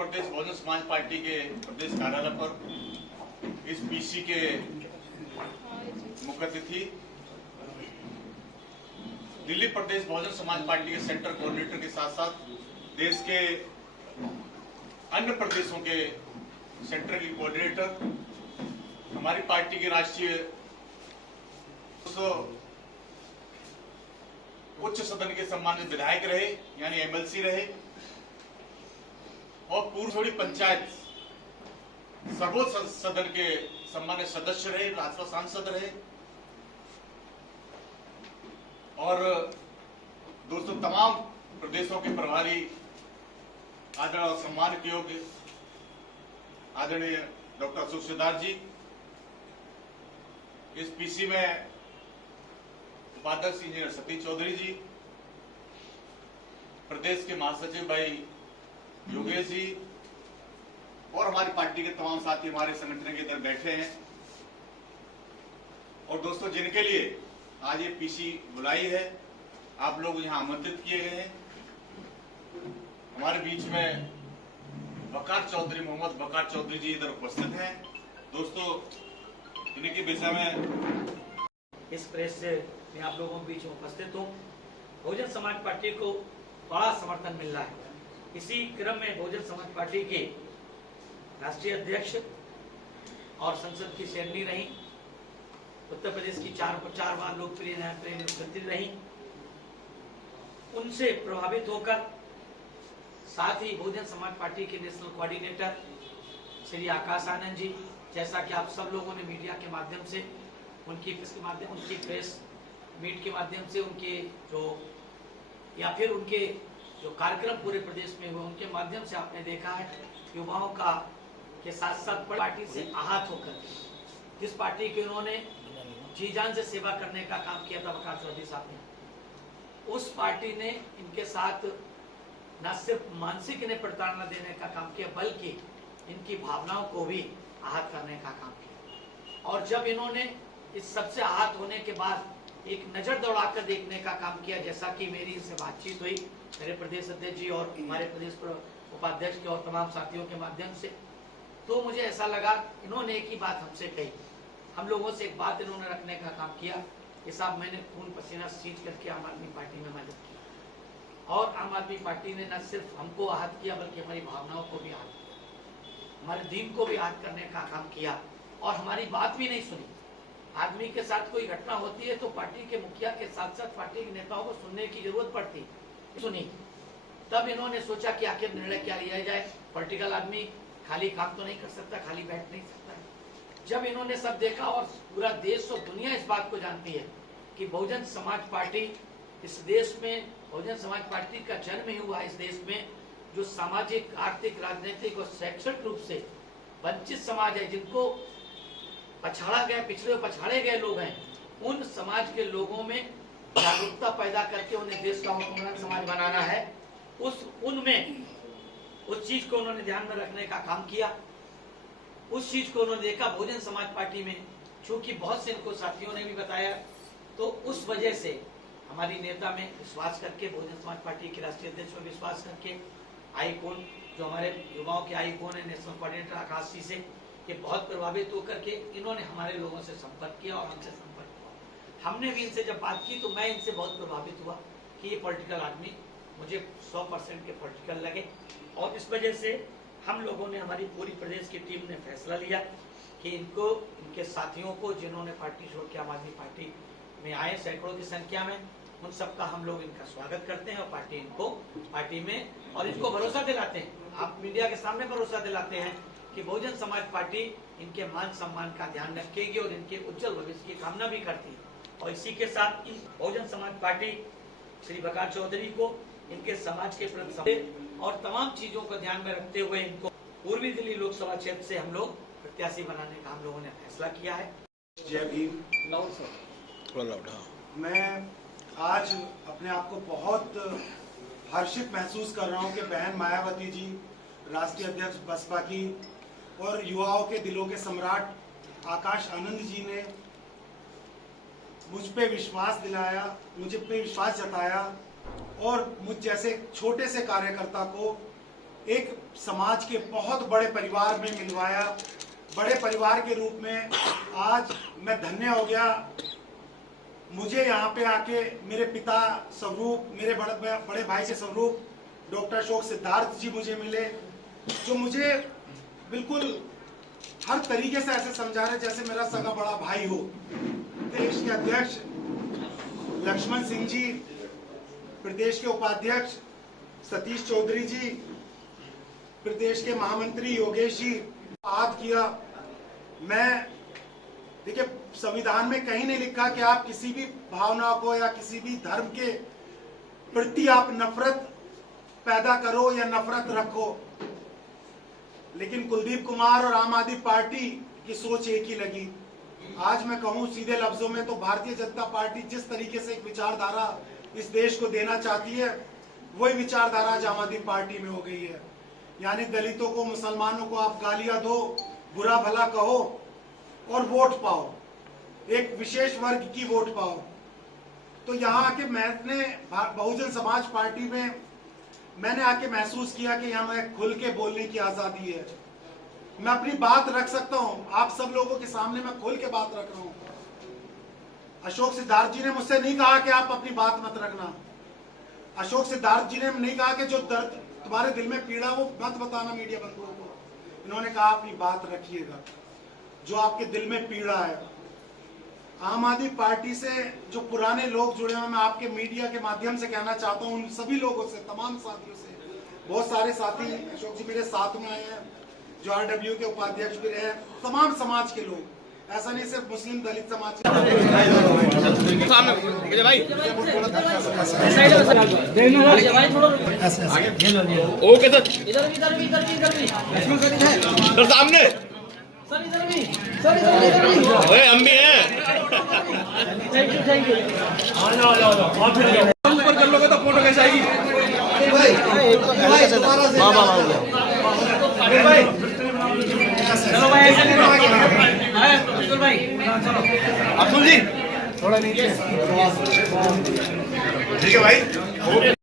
प्रदेश Bahujan Samaj party के प्रदेश कार्यालय पर इस पीसी के मुख्य अतिथि दिल्ली प्रदेश बहुजन समाज पार्टी के सेंटर कोऑर्डिनेटर के साथ साथ देश के अन्य प्रदेशों के सेंटर के कोऑर्डिनेटर, हमारी पार्टी के राष्ट्रीय उच्च सदन के सम्मानित विधायक रहे यानी एमएलसी रहे और पूर्व थोड़ी पंचायत सर्वोच्च सदन के सम्मानित सदस्य रहे, राज्यसभा सांसद रहे और दोस्तों तमाम प्रदेशों के प्रभारी आदरणीय और सम्मान के योग्य आदरणीय डॉक्टर अशोक सिद्धार्थ जी, इस पीसी में उपाध्यक्ष इंजीनियर सतीश चौधरी जी, प्रदेश के महासचिव भाई योगेश जी और हमारी पार्टी के तमाम साथी हमारे संगठन के अंदर बैठे हैं। और दोस्तों जिनके लिए आज ये पीसी बुलाई है, आप लोग यहाँ आमंत्रित किए गए हैं। हमारे बीच में वकार चौधरी, मोहम्मद वकार चौधरी जी इधर उपस्थित हैं। दोस्तों इन्हीं के विषय में इस प्रेस से मैं आप लोगों के बीच में उपस्थित हूँ। बहुजन समाज पार्टी को बड़ा समर्थन मिल रहा है। इसी क्रम में बहुजन समाज पार्टी के राष्ट्रीय अध्यक्ष और संसद की शेरनी रही, उत्तर प्रदेश की चार बार लोकप्रिय मंत्री रही, उनसे प्रभावित होकर साथ ही बहुजन समाज पार्टी के नेशनल कोऑर्डिनेटर श्री आकाश आनंद जी, जैसा कि आप सब लोगों ने मीडिया के माध्यम से उनकी प्रेस मीट के माध्यम से उनके जो या फिर उनके जो कार्यक्रम पूरे प्रदेश में हुए उनके माध्यम से आपने देखा है, युवाओं का के साथ साथ पार्टी से आहत होकर जिस पार्टी के उन्होंने जी जान से सेवा करने का काम किया था वकार चौधरी साहब ने, उस पार्टी ने इनके साथ न सिर्फ मानसिक इन्हें प्रताड़ना देने का काम किया बल्कि इनकी भावनाओं को भी आहत करने का काम किया। और जब इन्होंने इस सबसे आहत होने के बाद एक नजर दौड़ाकर देखने का काम किया, जैसा कि मेरी इनसे बातचीत हुई मेरे प्रदेश अध्यक्ष जी और हमारे प्रदेश उपाध्यक्ष के और तमाम साथियों के माध्यम से, तो मुझे ऐसा लगा इन्होंने एक ही बात हमसे कही, हम लोगों से एक बात इन्होंने रखने का काम किया कि साहब मैंने खून पसीना सींच करके आम आदमी पार्टी में मदद की और आम आदमी पार्टी ने न सिर्फ हमको आहत किया बल्कि हमारी भावनाओं को भी आहत किया, हमारे दीन को भी आहत करने का काम किया और हमारी बात भी नहीं सुनी। आदमी के साथ कोई घटना होती है तो पार्टी के मुखिया के साथ साथ पार्टी के नेताओं को सुनने की जरूरत पड़ती, सुनी। तब इन्होंने सोचा कि आखिर निर्णय क्या लिया जाए। पॉलिटिकल आदमी खाली काम तो नहीं कर सकता, खाली बैठ नहीं सकता है। जब इन्होंने सब देखा और पूरा देश और दुनिया इस बात को जानती है कि बहुजन समाज पार्टी इस देश में, बहुजन समाज पार्टी का जन्म ही हुआ इस देश में जो सामाजिक, आर्थिक, राजनीतिक और शैक्षणिक रूप से वंचित समाज है, जिनको पछाड़ा गया, पिछड़े पछाड़े गए लोग हैं, उन समाज के लोगों में जागरूकता पैदा करके उन्हें देश का हुक्मरान समाज बनाना है। उनमें उस चीज को उन्होंने ध्यान में रखने का काम किया। उस चीज को उन्होंने देखा बहुजन समाज पार्टी में, चूंकि बहुत से इनको साथियों ने भी बताया, तो उस वजह से हमारी नेता में विश्वास करके, बहुजन समाज पार्टी के राष्ट्रीय अध्यक्ष में विश्वास करके, आईकॉन जो हमारे युवाओं के आईकॉन है नेशनल कोऑर्डिनेटर आकाश जी से, ये बहुत प्रभावित होकर के इन्होंने हमारे लोगों से संपर्क किया और हमसे संपर्क हुआ। हमने भी इनसे जब बात की तो मैं इनसे बहुत प्रभावित हुआ कि ये पॉलिटिकल आदमी मुझे 100% के पॉलिटिकल लगे और इस वजह से हम लोगों ने, हमारी पूरी प्रदेश की टीम ने फैसला लिया कि इनको, इनके साथियों को जिन्होंने पार्टी छोड़ के आम आदमी पार्टी में आए सैकड़ों की संख्या में, उन सबका हम लोग इनका स्वागत करते हैं और पार्टी इनको पार्टी में और इनको भरोसा दिलाते हैं, आप मीडिया के सामने भरोसा दिलाते हैं कि बहुजन समाज पार्टी इनके मान सम्मान का ध्यान रखेगी और इनके उज्जवल भविष्य की कामना भी करती है। और इसी के साथ बहुजन समाज पार्टी श्री वकार चौधरी को इनके समाज के प्रति और तमाम चीजों को ध्यान में रखते हुए इनको पूर्वी दिल्ली लोकसभा क्षेत्र से हम लोग प्रत्याशी बनाने का हम लोगों ने फैसला किया है। जय भीम। मैं आज अपने आप को बहुत हर्षित महसूस कर रहा हूं कि बहन मायावती जी, राष्ट्रीय अध्यक्ष बसपा की, और युवाओं के दिलों के सम्राट आकाश आनंद जी ने मुझ पे विश्वास दिलाया, मुझ पे विश्वास जताया और मुझ जैसे छोटे से कार्यकर्ता को एक समाज के बहुत बड़े परिवार में मिलवाया। बड़े परिवार के रूप में आज मैं धन्य हो गया। मुझे यहाँ पे आके मेरे पिता स्वरूप, मेरे बड़े भाई के स्वरूप डॉक्टर अशोक सिद्धार्थ जी मुझे मिले, जो मुझे बिल्कुल हर तरीके से ऐसे समझा रहे जैसे मेरा सगा बड़ा भाई हो। देश के अध्यक्ष लक्ष्मण सिंह जी, प्रदेश के उपाध्यक्ष सतीश चौधरी जी, प्रदेश के महामंत्री योगेश जी बात किया। मैं देखिए, संविधान में कहीं नहीं लिखा कि आप किसी भी भावना को या किसी भी धर्म के प्रति आप नफरत पैदा करो या नफरत रखो, लेकिन कुलदीप कुमार और आम आदमी पार्टी की सोच एक ही लगी। आज मैं कहूं सीधे लफ्जों में तो भारतीय जनता पार्टी जिस तरीके से एक विचारधारा इस देश को देना चाहती है, वही विचारधारा आज आम आदमी पार्टी में हो गई है। यानी दलितों को, मुसलमानों को आप गालियां दो, बुरा भला कहो और वोट पाओ, एक विशेष वर्ग की वोट पाओ। तो यहाँ आके मैंने बहुजन समाज पार्टी में मैंने आके महसूस किया कि यहाँ मैं खुल के बोलने की आजादी है, मैं अपनी बात रख सकता हूँ। आप सब लोगों के सामने मैं खुल के बात रख रहा हूँ। अशोक सिद्धार्थ जी ने मुझसे नहीं कहा कि आप अपनी बात मत रखना। अशोक सिद्धार्थ जी ने नहीं कहा कि जो दर्द तुम्हारे दिल में पीड़ा वो मत बताना मीडिया बंधुओं को। इन्होंने कहा अपनी बात रखिएगा, जो आपके दिल में पीड़ा है। आम आदमी पार्टी से जो पुराने लोग जुड़े हैं, मैं आपके मीडिया के माध्यम से कहना चाहता हूं उन सभी लोगों से, तमाम साथियों से। बहुत सारे साथी अशोक जी मेरे साथ में आए हैं, जो RW के उपाध्यक्ष भी रहे, तमाम समाज के लोग, ऐसा नहीं सिर्फ मुस्लिम दलित समाज के। ओके सर, सामने हम भी हैं। Thank you. ऊपर कर लोगे तो फोटो कैसे आएगी? चलो भाई, ऐसे नहीं भाई, चलो अब्दुल जी थोड़ा नीचे, ठीक है भाई।